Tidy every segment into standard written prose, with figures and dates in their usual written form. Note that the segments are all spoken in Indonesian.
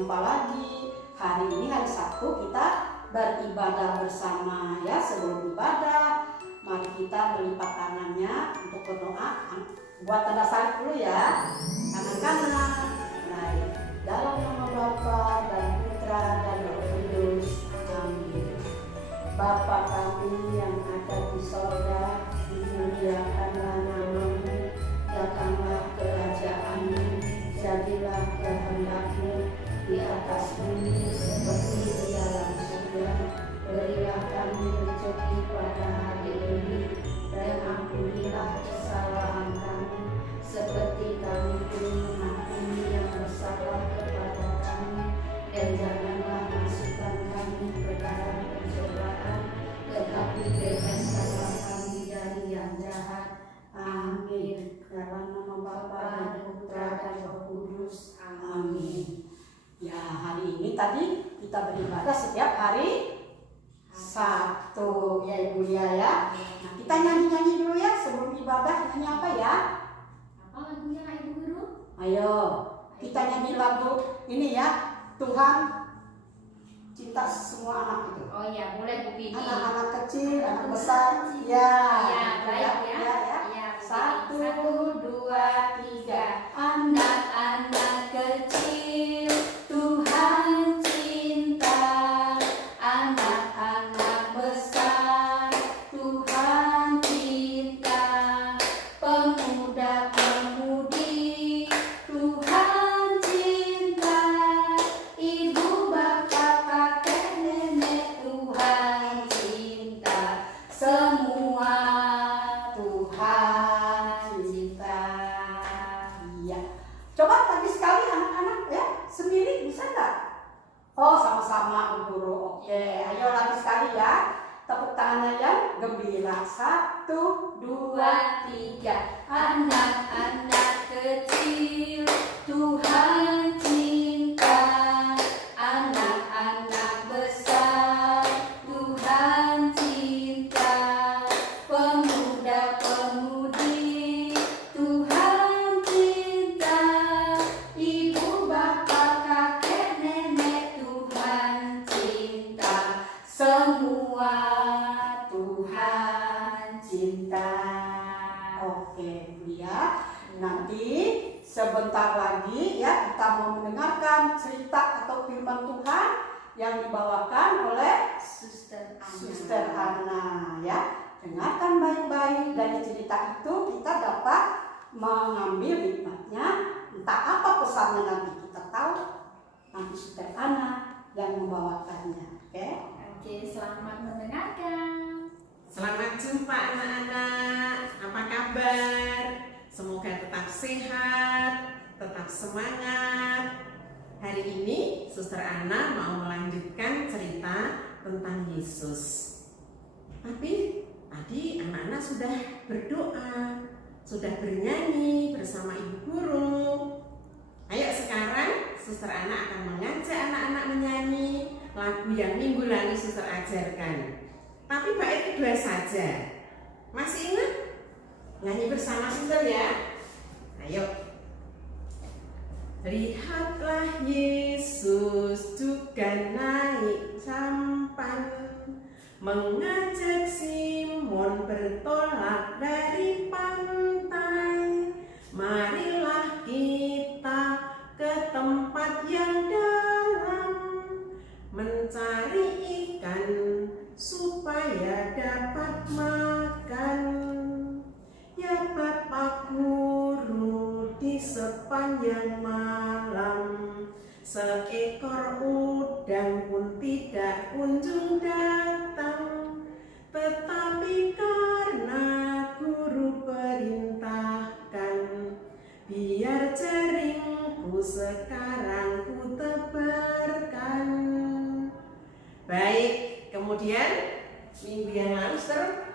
jumpa lagi. Hari ini hari Sabtu kita beribadah bersama ya. Sebelum ibadah, mari kita melipat tangannya untuk berdoa. Buat tanda salib dulu ya. Tangan kanan. Baik. Dalam nama Bapa dan Putra dan Roh Kudus. Amin. Bapa kami yang ada di sorga, dimuliakanlah namamu, datanglah kerajaan-Mu, jadilah kehendak-Mu di atas bumi seperti di dalam surga. Berilah kami rezeki pada hari ini, dan ampunilah kesalahan kami, seperti kami pun mengampuni yang bersalah kepada kami, dan janganlah masukkan kami ke dalam pencobaan, tetapi bebaskanlah kami dari yang jahat. Amin. Dalam nama Bapa dan Putra dan Roh Kudus. Amin. Ya, hari ini tadi kita beribadah setiap hari Sabtu ya Ibu Lia ya. Nah, kita nyanyi-nyanyi dulu ya sebelum ibadah. Nyanyi apa ya? Apa lagunya Kak Ibu Guru? Ayo, kita nyanyi lagu ini ya. Tuhan cinta semua anak itu. Oh ya, boleh Bu Pidi. Anak-anak kecil, anak besar. Ya. Ya, baik ya. Ya, Satu, dua, tiga. Anak-anak kecil, Tuhan cinta. Anak-anak besar, Tuhan cinta. Pemuda-pemudi, Tuhan cinta. Ibu, bapak, kakek, nenek, Tuhan cinta. Semua Tuhan cinta. Iya. Coba lagi sekali anak-anak ya, sendiri bisa nggak? Oh, sama-sama Bu Guru. Oke, ayo lagi sekali ya. Tepuk tangannya yang gembira. 1, 2, 3. Anak-anak kecil, Tuhan cinta. Anak-anak besar, Tuhan cinta. Pemuda-pemudi, Tuhan cinta. Ibu, bapak, kakek, nenek, Tuhan cinta. Semua Tuhan cinta. Oke, Bu ya. Nanti sebentar lagi ya kita mau mendengarkan cerita atau firman Tuhan yang dibawakan oleh Suster Anna ya. Dengarkan baik-baik, dari cerita itu kita dapat mengambil hikmatnya. Entah apa pesannya nanti kita tahu, nanti Suster Anna yang membawakannya. Oke, selamat mendengarkan. Selamat jumpa anak-anak, apa kabar? Semoga tetap sehat, tetap semangat. Hari ini Suster Anna mau melanjutkan cerita tentang Yesus. Tapi tadi anak-anak sudah berdoa, sudah bernyanyi bersama Ibu Guru. Ayo sekarang Suster Anna akan mengajak anak-anak menyanyi lagu yang minggu lalu Suster ajarkan. Tapi bait kedua saja. Masih ingat? Nyanyi bersama Suster ya. Ayo. Lihatlah Yesus juga naik sampan, mengajak Simon bertolak dari pantai. Marilah kita ke tempat yang dalam, mencari ikan supaya dapat makan. Ya Bapak Guru, di sepanjang malam seekor udang pun tidak kunjung datang. Tetapi karena Guru perintahkan, biar jaringku sekarang ku tebarkan. Baik, kemudian minggu yang lalu Suster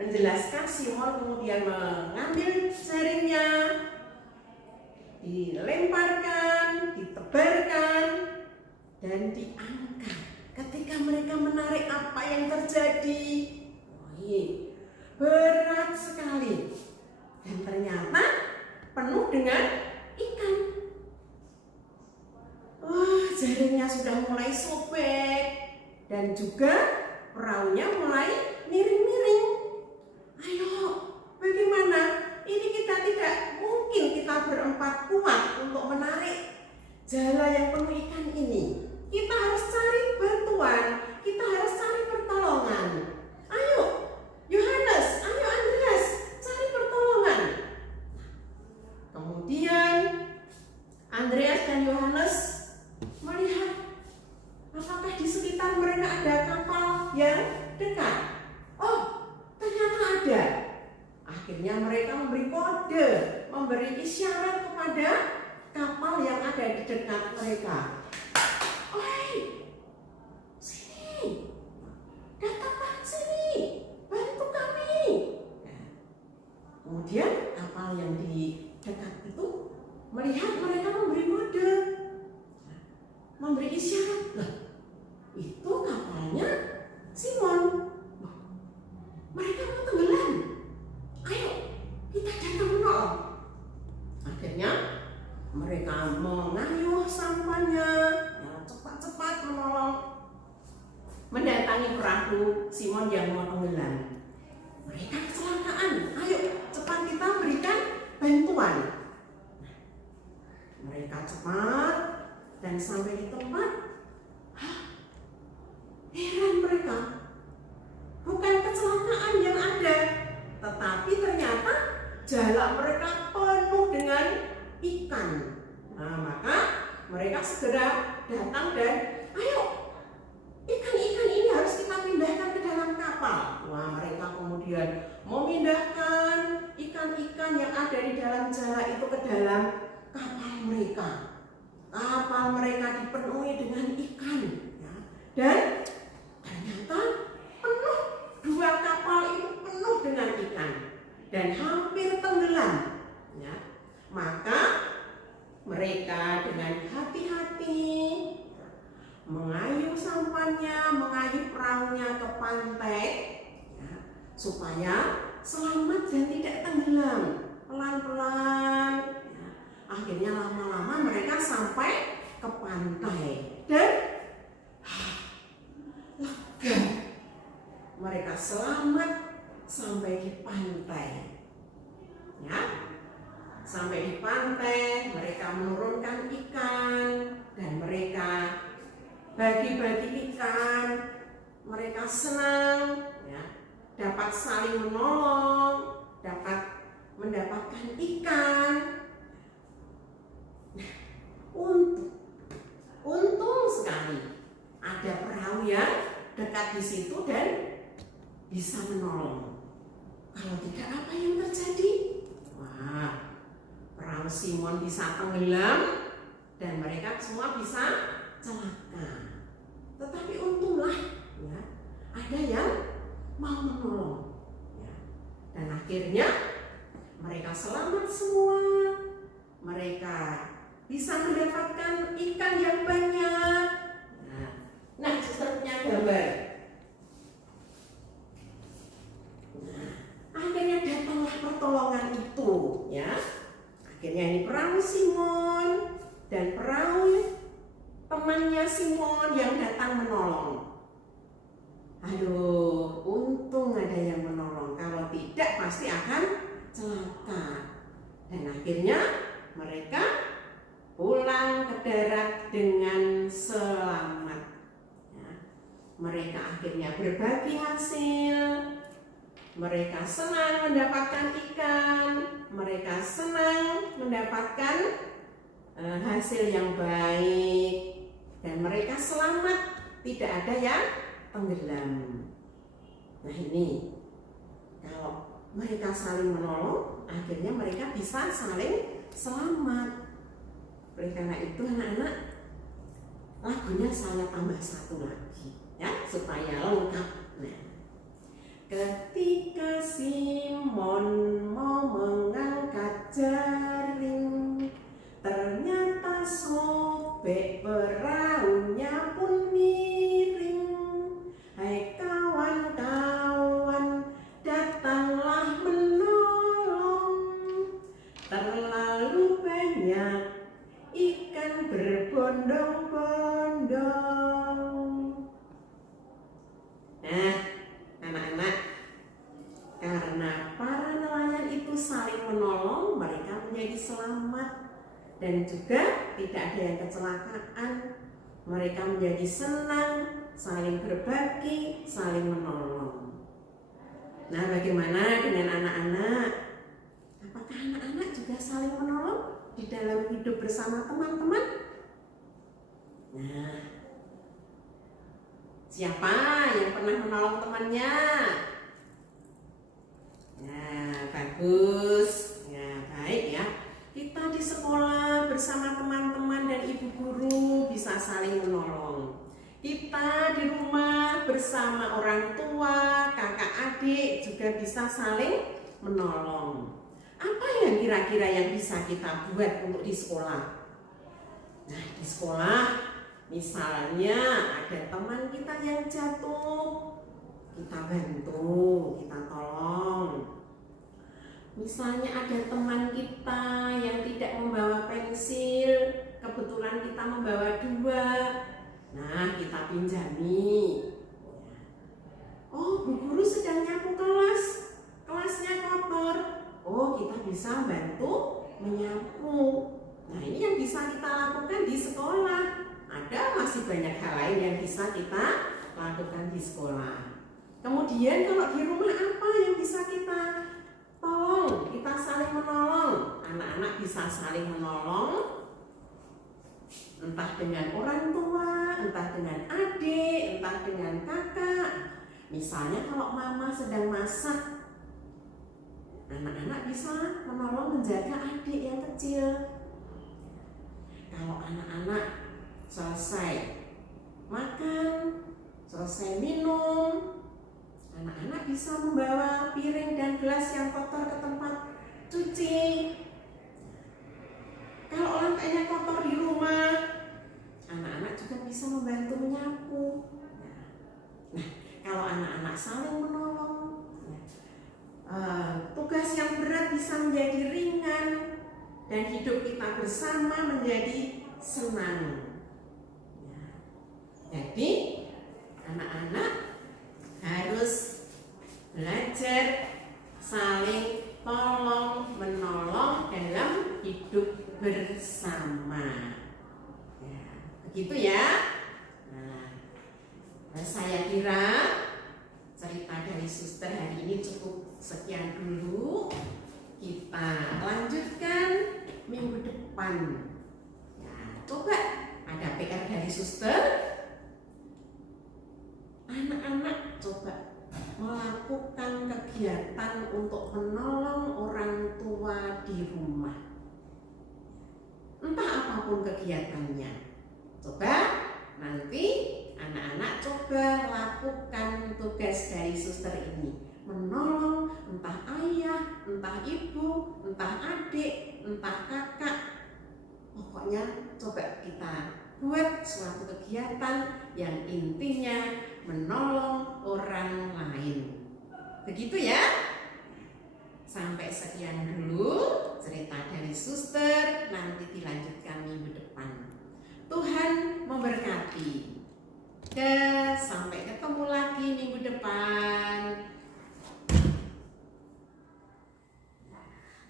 menjelaskan Simon kemudian mengambil jaringnya, dilemparkan, ditebarkan, dan diangkat. Ketika mereka menarik, apa yang terjadi? Berat sekali, dan ternyata penuh dengan ikan. mulai sobek dan juga perahunya mulai miring-miring. Ayo, bagaimana? Ini kita tidak mungkin kita berempat kuat untuk menarik jala yang penuh ikan ini. Kita harus cari bantuan, kita harus cari pertolongan. Ayo, Yohanes, ayo Andreas, cari pertolongan. Kemudian Andreas dan Yohanes melihat apakah di sekitar mereka ada kapal yang dekat. Oh, ternyata ada. Akhirnya mereka memberi kode, memberi isyarat kepada kapal yang ada di dekat mereka. Oi, sini, datanglah sini, bantu kami. Kemudian kapal yang di dekat itu melihat mereka memberi kode, memberi isyarat. Lah, itu kapalnya Simon. Mereka mau tenggelam. Ayo, kita datang menolong. Akhirnya mereka mengayuh sampannya, ya, cepat-cepat menolong, mendatangi perahu Simon yang mau tenggelam. Mereka kecelakaan. Ayo, cepat kita berikan bantuan. Mereka cepat dan sampai di tempat. Heran mereka. Bukan kecelakaan yang ada, tetapi ternyata jala mereka penuh dengan ikan. Nah, maka mereka segera datang dan ayo, ikan-ikan ini harus kita pindahkan ke dalam kapal. Wah, mereka kemudian memindahkan ikan-ikan yang ada di dalam jala itu ke dalam kapal mereka. Kapal mereka dipenuhi dengan ikan, ya. Dan ternyata penuh, dua kapal itu penuh dengan ikan dan hampir tenggelam, ya. Maka mereka dengan hati-hati mengayuh sampannya, mengayuh perahunya ke pantai, ya, supaya selamat dan tidak tenggelam. Pelan-pelan, ya. Akhirnya lama-lama mereka sampai ke pantai dan lega. Mereka selamat sampai di pantai, ya. Sampai di pantai, mereka menurunkan ikan dan mereka bagi-bagi ikan. Mereka senang, ya, dapat saling menolong, dapat mendapatkan ikan. Untung sekali ada perahu yang dekat di situ dan bisa menolong. Kalau tidak, apa yang terjadi? Wah, perahu Simon bisa tenggelam dan mereka semua bisa celaka. Tetapi untunglah, ya, ada yang mau menolong, ya. Dan akhirnya mereka selamat semua. Mereka bisa mendapatkan ikan yang banyak. Nah, suster punya gambar. Nah, akhirnya datanglah pertolongan itu, ya. Akhirnya ini perahu Simon dan perahu temannya Simon yang datang menolong. Aduh, untung ada yang menolong. Kalau tidak pasti akan celaka. Dan akhirnya mereka pulang ke darat dengan selamat. Ya. Mereka akhirnya berbagi hasil. Mereka senang mendapatkan ikan. Mereka senang mendapatkan hasil yang baik. Dan mereka selamat. Tidak ada yang tenggelam. Nah, ini kalau mereka saling menolong, akhirnya mereka bisa saling selamat. Oleh karena itu, anak-anak, lagunya saya tambah satu lagi, ya, supaya lengkap. Nah, ketika Simon mau mengangkat jaring, ternyata sobek perahunya pun miring. Hai kawan-kawan, datanglah menolong. Terlalu banyak ikan berbondong-bondong. menjadi selamat dan juga tidak ada yang kecelakaan. Mereka menjadi senang, saling berbagi, saling menolong. Nah, bagaimana dengan anak-anak? Apakah anak-anak juga saling menolong di dalam hidup bersama teman-teman? Nah, siapa yang pernah menolong temannya? Nah, bagus. Ya, baik ya. Kita di sekolah bersama teman-teman dan ibu guru bisa saling menolong. Kita di rumah bersama orang tua, kakak adik juga bisa saling menolong. Apa yang kira-kira yang bisa kita buat untuk di sekolah? Nah, di sekolah misalnya ada teman kita yang jatuh, kita bantu, kita tolong. Misalnya ada teman kita yang tidak membawa pensil, kebetulan kita membawa 2. Nah, kita pinjami. Oh, bu guru sedang nyapu kelas, kelasnya kotor. Oh, kita bisa bantu menyapu. Nah, ini yang bisa kita lakukan di sekolah. Ada masih banyak hal lain yang bisa kita lakukan di sekolah. Kemudian kalau di rumah apa yang bisa kita tolong? Kita saling menolong. Anak-anak bisa saling menolong. Entah dengan orang tua, entah dengan adik, entah dengan kakak. Misalnya kalau mama sedang masak, anak-anak bisa menolong menjaga adik yang kecil. Kalau anak-anak selesai makan, selesai minum, anak-anak bisa membawa piring dan gelas yang kotor ke tempat cuci. Kalau lantainya kotor di rumah, anak-anak juga bisa membantu menyapu. Nah, kalau anak-anak saling menolong, tugas yang berat bisa menjadi ringan dan hidup kita bersama menjadi senang. Jadi, anak-anak harus belajar saling tolong menolong dalam hidup bersama. Ya, begitu ya. Nah, saya kira cerita dari suster hari ini cukup sekian dulu. Kita lanjutkan minggu depan. Ya, coba ada PR dari suster. Anak-anak coba melakukan kegiatan untuk menolong orang tua di rumah. Entah apapun kegiatannya. Coba nanti anak-anak coba lakukan tugas dari suster ini. Menolong entah ayah, entah ibu, entah adik, entah kakak. Pokoknya coba kita buat suatu kegiatan yang intinya menolong orang lain. Begitu ya. Sampai sekian dulu cerita dari suster, nanti dilanjutkan minggu depan. Tuhan memberkati. Sampai ketemu lagi minggu depan.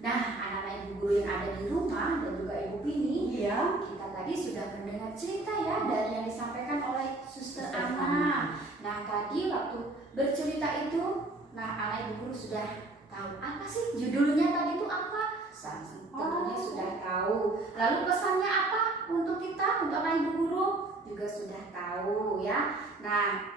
Nah, anak-anak ibu guru yang ada di rumah dan juga ibu Pini, Iya. kita tadi sudah mendengar cerita ya dari yang disampaikan oleh Suster Ana. Nah, tadi waktu bercerita itu, anak ibu guru sudah tahu apa sih judulnya tadi itu apa? Tentunya sudah tahu. Lalu pesannya apa untuk kita, untuk anak ibu guru juga sudah tahu ya. Nah,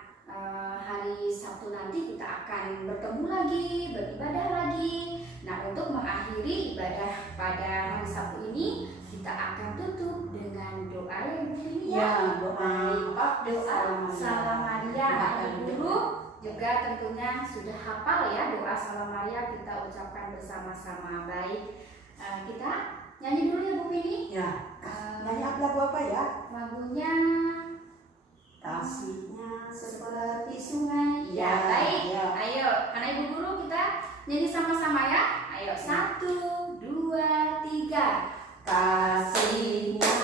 hari Sabtu nanti kita akan bertemu lagi, beribadah lagi. Nah, untuk mengakhiri ibadah pada hari Sabtu ini, kita akan tutup dengan doa ya Ibu Pini ya. Doa Salam Maria. Ibu guru juga tentunya sudah hafal ya doa Salam Maria, kita ucapkan bersama-sama. Baik, kita nyanyi dulu ya Bu Pini. Ya. Nyanyi lagu apa ya? Lagunya Kasihnya seperti sungai. Ya, Baik. ya. Ayo, anak ibu guru kita nyanyi sama-sama ya. Ayo, 1, 2, 3. Kasihnya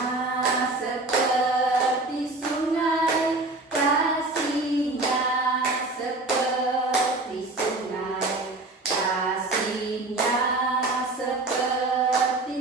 seperti sungai, kasihnya seperti sungai, kasihnya seperti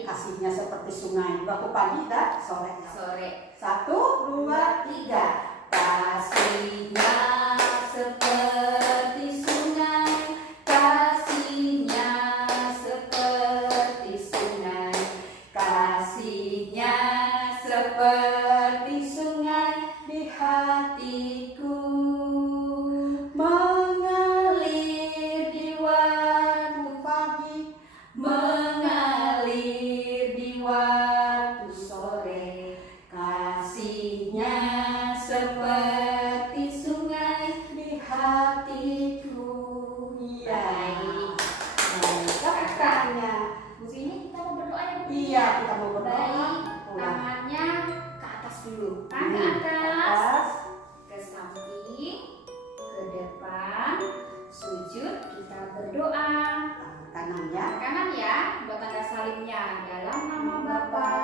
Jadi kasihnya seperti sungai. Waktu pagi dan sore. Sore. 1, 2, 3. Kasihnya seperti sungai, kasihnya seperti sungai, kasihnya seperti sungai di hatiku, mengalir di waktu pagi, mengalir di waktu sore, kasihnya seperti sungai di hatiku. Baik. Kakaknya. Bu Vini, kita mau berdoa ya, Bu? Iya, kita mau berdoa. Baik. Pulang. Tangannya ke atas dulu. Tangan ke Ke atas, atas. ke samping, ke depan, sujud, kita berdoa. Tangan kanan ya. Kanan ya, buat tanda salibnya dalam nama Bapa